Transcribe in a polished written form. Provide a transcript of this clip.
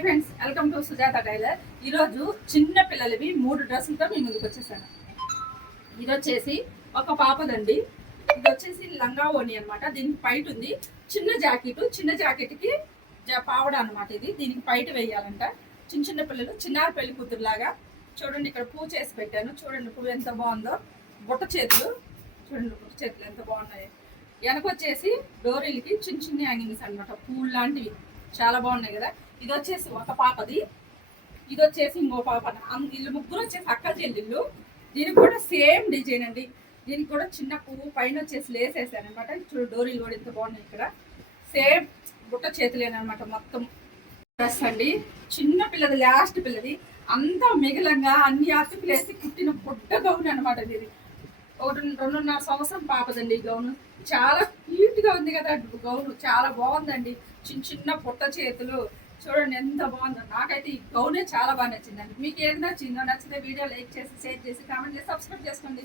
Hi friends, welcome to Sujatha tailor. ఈరోజు చిన్న పిల్లలవి 3 డ్రెస్సులతో మీ ముందుకు వచ్చేసాను. ఇది వచ్చేసి ఒక పాపదండి. ఇది వచ్చేసి లంగా ఓని అనమాట. దీనికి పైట ఉంది చిన్న జాకెట్కి పావడ అనమాట. ఇది దీనికి పైట వేయాలంట. చిన్న పిల్లలు చిన్నారి పెళ్లి కూతురులాగా. చూడండి, ఇక్కడ పువ్వు చేసి పెట్టాను. చూడండి పువ్వు ఎంత బాగుందో. బుట్ట చేతులు చూడండి, బుట్ట చేతులు ఎంత బాగున్నాయి. వెనకొచ్చేసి డోరీలకి చిన్న హ్యాంగింగ్స్ అనమాట, పూలు లాంటివి చాలా బాగున్నాయి కదా. ఇది వచ్చేసి ఒక పాపది, ఇది వచ్చేసి ఇంకో పాప. వీళ్ళు ముగ్గురు వచ్చేసి అక్క చెల్లెళ్ళు. దీనికి కూడా సేమ్ డిజైన్ అండి. దీనికి కూడా చిన్న పువ్వు పైన వచ్చేసి లేసేసాను అనమాట. చూడు డోరీలు కూడా ఎంత బాగున్నాయి. ఇక్కడ సేమ్ బుట్ట చేతులేనమాట మొత్తం డ్రెస్ అండి. చిన్న పిల్లది, లాస్ట్ పిల్లది. అంతా మిగిలంగా అన్ని అతుకులు వేసి కుట్టిన బుడ్డ గౌన్ అనమాట. ఇది 2.5 సంవత్సరం పాపదండి. ఈ గౌను చాలా క్యూట్ గా ఉంది కదా. గౌను చాలా బాగుందండి. చిన్న పుట్ట చేతులు చూడండి ఎంత బాగుందో. నాకైతే ఈ గౌనే చాలా బాగా నచ్చిందండి. మీకు ఏది నచ్చిందో, నచ్చితే వీడియో లైక్ చేసి, షేర్ చేసి, కామెంట్ చేసి, సబ్స్క్రైబ్ చేసుకోండి.